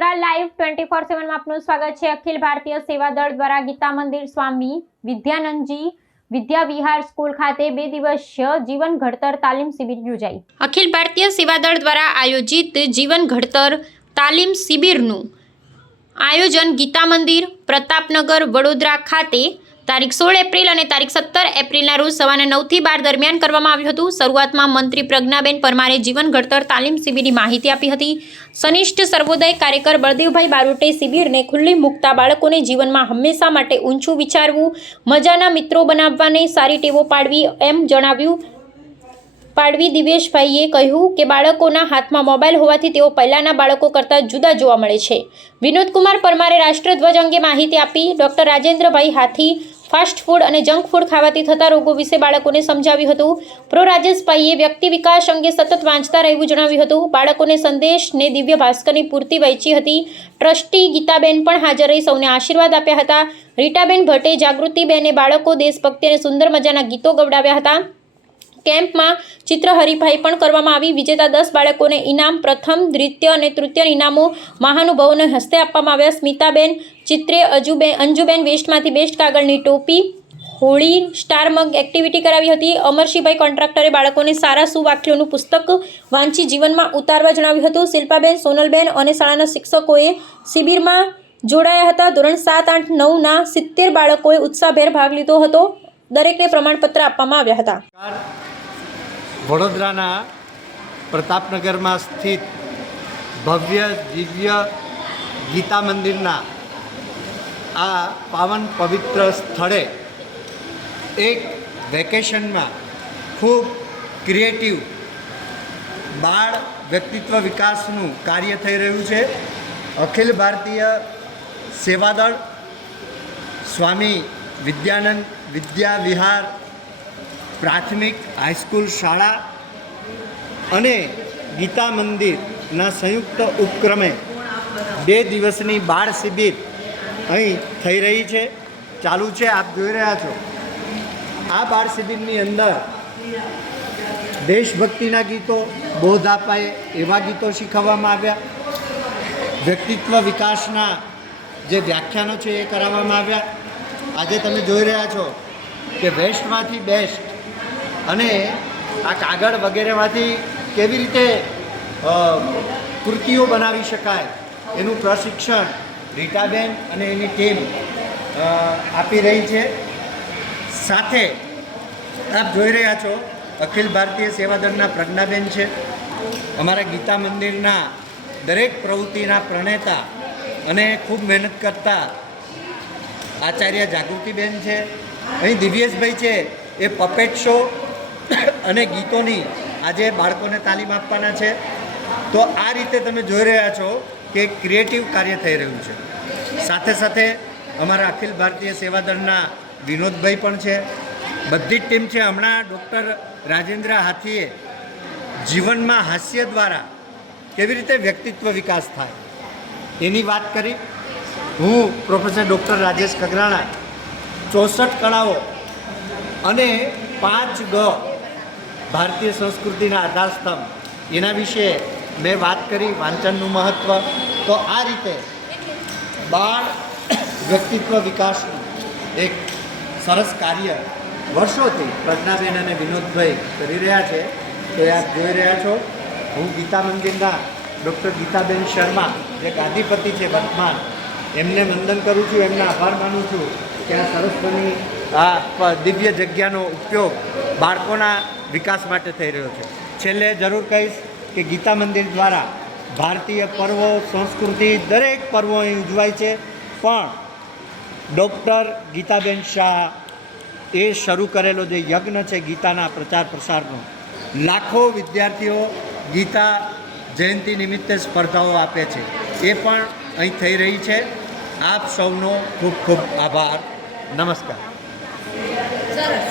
Vadodara live 24/7 માં આપનું સ્વાગત છે। અખિલ ભારતીય સેવા દળ દ્વારા ગીતા મંદિર સ્વામી વિદ્યાનંદજી વિદ્યા વિહાર સ્કૂલ ખાતે 2 દિવસીય જીવન ઘડતર તાલીમ શિબિર યોજાઈ। અખિલ ભારતીય સેવા દળ દ્વારા આયોજિત જીવન ઘડતર તાલીમ શિબિરનું આયોજન ગીતા મંદિર પ્રતાપનગર વડોદરા ખાતે તારીખ 16 એપ્રિલ અને તારીખ 17 એપ્રિલના રોજ સવારે 9 થી 12 દરમિયાન કરવામાં આવ્યું હતું। શરૂઆતમાં મંત્રી પ્રજ્ઞાબેન પરમારે જીવન ઘડતર તાલીમ શિબિરની માહિતી આપી હતી। સનિષ્ઠ સર્વોદય કાર્યકર બળદેવભાઈ બારોટે શિબિરને ખુલ્લી મૂકતા બાળકોને જીવનમાં હંમેશા માટે ઊંચું વિચારવું, મજાના મિત્રો બનાવવાની સારી ટેવો પાડવી એમ જણાવ્યું। દિવેશભાઈએ કહ્યું કે બાળકોના હાથમાં મોબાઈલ હોવાથી તેઓ પહેલાના બાળકો કરતાં જુદા જોવા મળે છે। વિનોદકુમાર પરમારે રાષ્ટ્રધ્વજ અંગે માહિતી આપી। ડૉક્ટર રાજેન્દ્રભાઈ હાથી ફાસ્ટ ફૂડ અને જંક ફૂડ ખાવાથી થતા રોગો વિશે બાળકોને સમજાવ્યું હતું। પ્રો રાજેશભાઈએ વ્યક્તિ વિકાસ અંગે સતત વાંચતા રહેવું જણાવ્યું હતું। બાળકોને સંદેશને દિવ્ય ભાસ્કરની પૂર્તિ વહેંચી હતી। ટ્રસ્ટી ગીતાબેન પણ હાજર રહી સૌને આશીર્વાદ આપ્યા હતા। રીટાબેન ભટ્ટે જાગૃતિબેને બાળકો દેશભક્તિ અને સુંદર મજાના ગીતો ગવડાવ્યા હતા। કેમ્પમાં ચિત્ર હરીફાઈ પણ કરવામાં આવી। વિજેતા 10 બાળકોને ઇનામ, પ્રથમ, દ્વિતીય અને તૃતીય ઇનામો મહાનુભાવોને હસ્તે આપવામાં આવ્યા। સ્મિતાબેન ચિત્રે, અંજુબેન વેસ્ટમાંથી બેસ્ટ કાગળની ટોપી, હોળી સ્ટાર મગ એક્ટિવિટી કરાવી હતી। અમરશીભાઈ કોન્ટ્રાક્ટરે બાળકોને સારા સુવાક્યોનું પુસ્તક વાંચી જીવનમાં ઉતારવા જણાવ્યું હતું। શિલ્પાબેન, સોનલબેન અને શાળાના શિક્ષકોએ શિબિરમાં જોડાયા હતા। ધોરણ 7, 8, 9ના 70 બાળકોએ ઉત્સાહભેર ભાગ લીધો હતો। દરેકને પ્રમાણપત્ર આપવામાં આવ્યા હતા। વડોદરાના પ્રતાપનગરમાં સ્થિત ભવ્ય દિવ્ય ગીતા મંદિરના આ પાવન પવિત્ર સ્થળે એક વેકેશનમાં ખૂબ ક્રિએટિવ બાળ વ્યક્તિત્વ વિકાસનું કાર્ય થઈ રહ્યું છે। અખિલ ભારતીય સેવાદળ સ્વામી વિદ્યાનંદ વિદ્યા વિહાર પ્રાથમિક હાઈસ્કૂલ શાળા અને ગીતા મંદિરના સંયુક્ત ઉપક્રમે 2 દિવસની બાળ શિબિર અહીં થઈ રહી છે, ચાલુ છે। આપ જોઈ રહ્યા છો આ બાળ શિબિરની અંદર દેશભક્તિના ગીતો, બોધ અપાય એવા ગીતો શીખવવામાં આવ્યા। વ્યક્તિત્વ વિકાસના જે વ્યાખ્યાનો છે એ કરાવવામાં આવ્યા। આજે તમે જોઈ રહ્યા છો કે વેસ્ટમાંથી બેસ્ટ અને આ કાગળ વગેરેમાંથી કેવી રીતે કૃતિઓ બનાવી શકાય એનું પ્રશિક્ષણ રીટાબેન અને એની ટીમ આપી રહી છે। સાથે આપ જોઈ રહ્યા છો અખિલ ભારતીય સેવાદળના પ્રજ્ઞાબેન છે, અમારા ગીતા મંદિરના દરેક પ્રવૃત્તિના પ્રણેતા અને ખૂબ મહેનત કરતા આચાર્ય જાગૃતિબેન છે। અહીં દિવ્યેશભાઈ છે એ પપેટ શો અને ગીતોની આજે બાળકોને તાલીમ આપવાના છે। તો આ રીતે તમે જોઈ રહ્યા છો કે ક્રિએટિવ કાર્ય થઈ રહ્યું છે। સાથે સાથે અમારા અખિલ ભારતીય સેવાદળના વિનોદભાઈ પણ છે, બધી જ ટીમ છે। હમણાં ડૉક્ટર રાજેન્દ્ર હાથીએ જીવનમાં હાસ્ય દ્વારા કેવી રીતે વ્યક્તિત્વ વિકાસ થાય એની વાત કરી। હું પ્રોફેસર ડૉક્ટર રાજેશ ખગરાણા 64 કળાઓ અને 5 ગ ભારતીય સંસ્કૃતિના આધારસ્તંભ એના વિશે મેં વાત કરી, વાંચનનું મહત્ત્વ। તો આ રીતે બાળ વ્યક્તિત્વ વિકાસનું એક સરસ કાર્ય વર્ષોથી પ્રજ્ઞાબેન અને વિનોદભાઈ કરી રહ્યા છે। તો આપ જોઈ રહ્યા છો હું ગીતા મંદિરના ડૉક્ટર ગીતાબેન શર્મા જે ગાદીપતિ છે વર્તમાન, એમને વંદન કરું છું, એમના આભાર માનું છું કે આ સરસ બની આ દિવ્ય જગ્યાનો ઉપયોગ બાળકોના વિકાસ માટે થઈ રહ્યો છે। છેલ્લે જરૂર કહીશ કે ગીતા મંદિર દ્વારા ભારતીય પર્વો, સંસ્કૃતિ દરેક પર્વો અહીં ઉજવાય છે, પણ ડૉક્ટર ગીતાબેન શાહ એ શરૂ કરેલો જે યજ્ઞ છે ગીતાના પ્રચાર પ્રસારનો, લાખો વિદ્યાર્થીઓ ગીતા જયંતિ નિમિત્તે સ્પર્ધાઓ આપે છે, એ પણ અહીં થઈ રહી છે। આપ સૌનો ખૂબ ખૂબ આભાર। નમસ્કાર। સરસ।